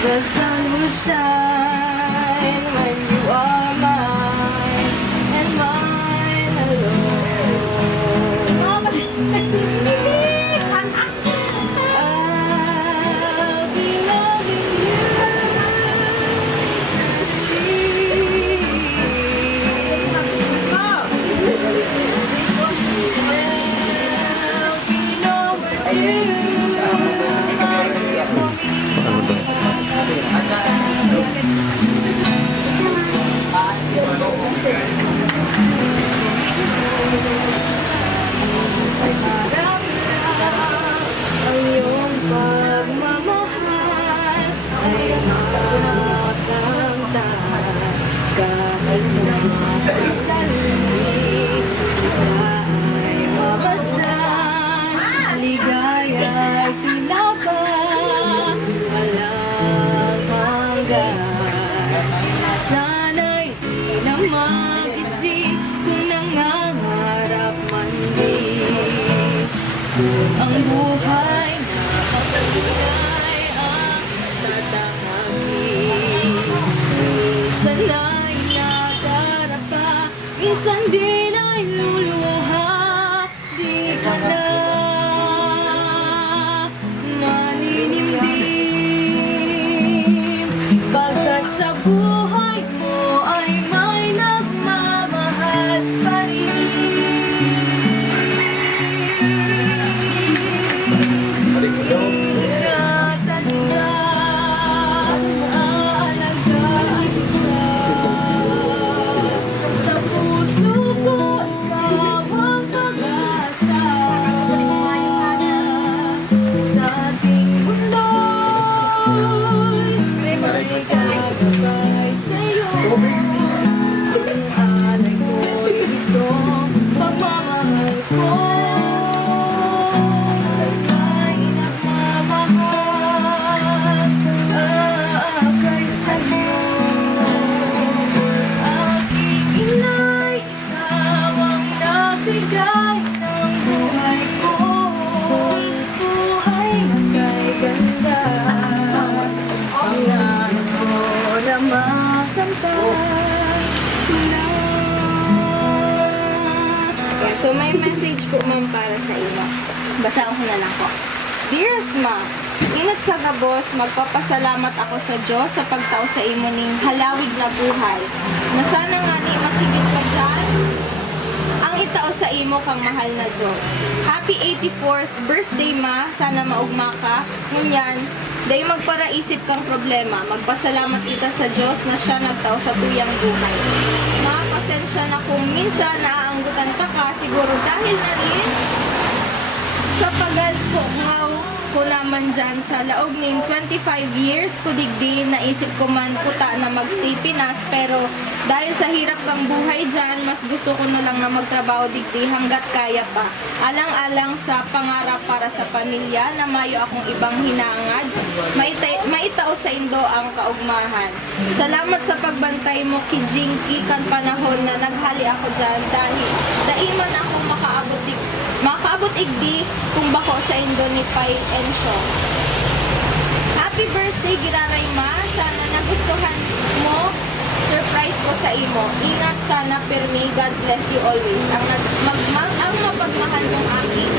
The sun would shine when you are mine and mine alone. I'll be loving you. I'll be knowing you. Ang iyong pagmamahal ay makakamtan kahit na sandali ay mabastan, ligaya ay tila ba walang hanggan. Sana'y di na mag-isip kung nangangarap man din. Kung ang buhay na kapagulay ang tatahagin. Minsan ay nadarapa, minsan din ay luluha. Di ka na maninimdim, pagkat sa buhay mo ay may nagmamahal pa rin. Tatandaan, aalagaan ka. Sa puso ko ikaw ang pag-asa. Sa ating mundo'y may gagabay sa'yo. Ang alay ko'y itong pagmamahal ko. May nagmamahal kay sa'yo. Aking inay, ikaw ang nagbigay ng buhay ko. Buhay na kay ganda. Ang laro ko na makamtan na. Yeah, so may message po ma'am para sa iyo. Basahin ko na lang po. Dearest Ma, ingat sa gabos, magpapasalamat ako sa Diyos sa pagtao sa imo ning halawig na buhay. Na sana nga ni masigit pa dyan ang itao sa imo kang mahal na Diyos. Happy 84th birthday, Ma. Sana maugma ka. Ngunyan, Dahil magparaisip kang problema, magpasalamat kita sa Diyos na siya nagtao sa tuyang buhay. Makapasensya na kung minsan naaanggutan ka siguro dahil na rin sa pagalpungaw ko naman dyan sa laog ng 25 years ko digdi, naisip ko man puta na magstay Pinas, pero dahil sa hirap kang buhay dyan, mas gusto ko na lang na magtrabaho digdi hanggat kaya pa. Alang-alang sa pangarap para sa pamilya na mayo akong ibang hinangad, maitao sa Indo ang kaugmahan. Salamat sa pagbantay mo kijingki kan panahon na naghali ako dyan dahil daiman ako makaabot igdi kung bako sa Indo ni Pai and Shaw. Happy birthday Giraray Ma, sana nagustuhan mo surprise ko sa imo. Ingat sana permi, God bless you always. Ang mapagmahal mong aking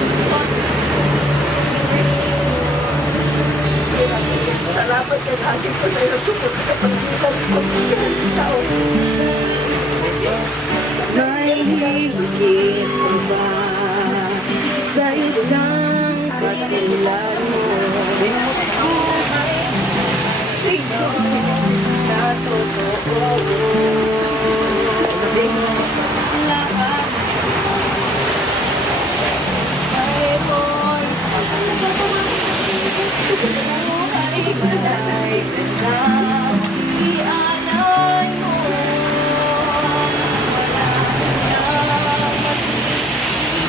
Salamat ka sa akin po sa'yo. may higit ba sa isang katulad mo? Siguro na totoo lahat ay mon buhay balay na ialay mo. Wala na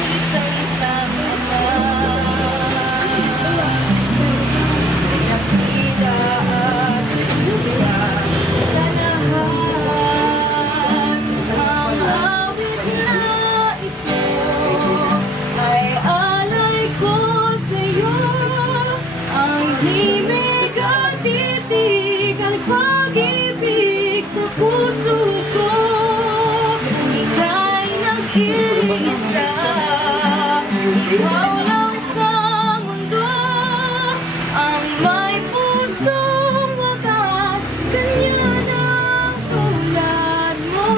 mag-isa-isang pinagtida at lupa sa lahat. Ang awit na ito ay alay ko sa'yo. Ang himig at titig ang pag-ibig sa puso ko. Ika'y nag-iisa, ikaw lang sa mundo ang may pusong wagas, ganyan ang tulad mo.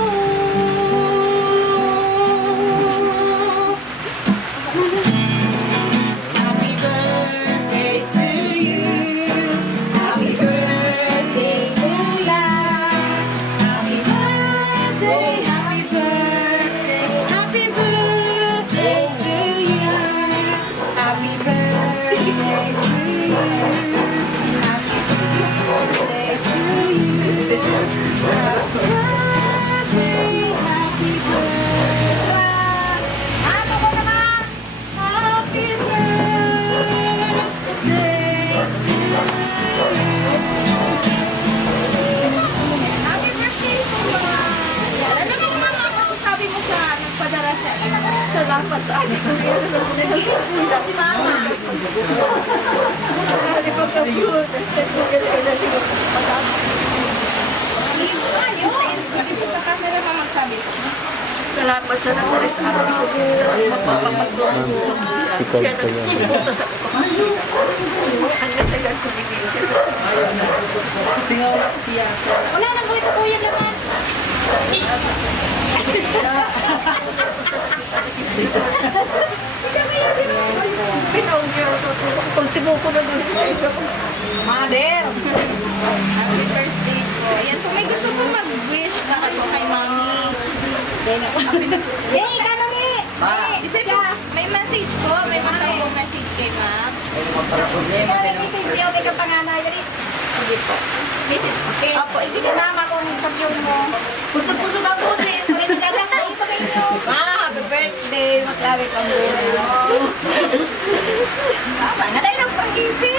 Happy birthday to you. Happy birthday to ya. Happy birthday, happy birthday, happy birthday to you. Happy birthday to you. Happy birthday to you. Happy birthday, happy birthday. Ano ko naman? Happy birthday to you. Happy birthday po mga. Ano naman mga masasabi mo sa nagpadara sa salamat sa akin. Nagsipunta si Mama. Hindi pagka-fruit. Ayun, hindi sa camera na magsabi. Salamat sa nagdala sa akin. Mapapagdoon mo. Ikaw Kaya pa yan. nagpunta sa kapatid. Hanggang sa yan kumibigay siya. Singaw na siya. Wala nang buhay ko kuya naman. Pinawagyan ko. Kultibo ko na doon sa ito. Mother! Happy birthday po. Ayan po, may gusto po mag-wish ka po kay Mami. Yay! Kano ni? Isa po, may message po. May mga message kay Ma'am. May message siya, may kapanganay rin. Hindi po. Message ko. Opo, Hindi ka mama kung sabihin mo. Puso-puso na po sis. May nagagak na ito kayo. Happy birthday! Maklawi kang buhay mo. Tama na tayo ng pag-ibig.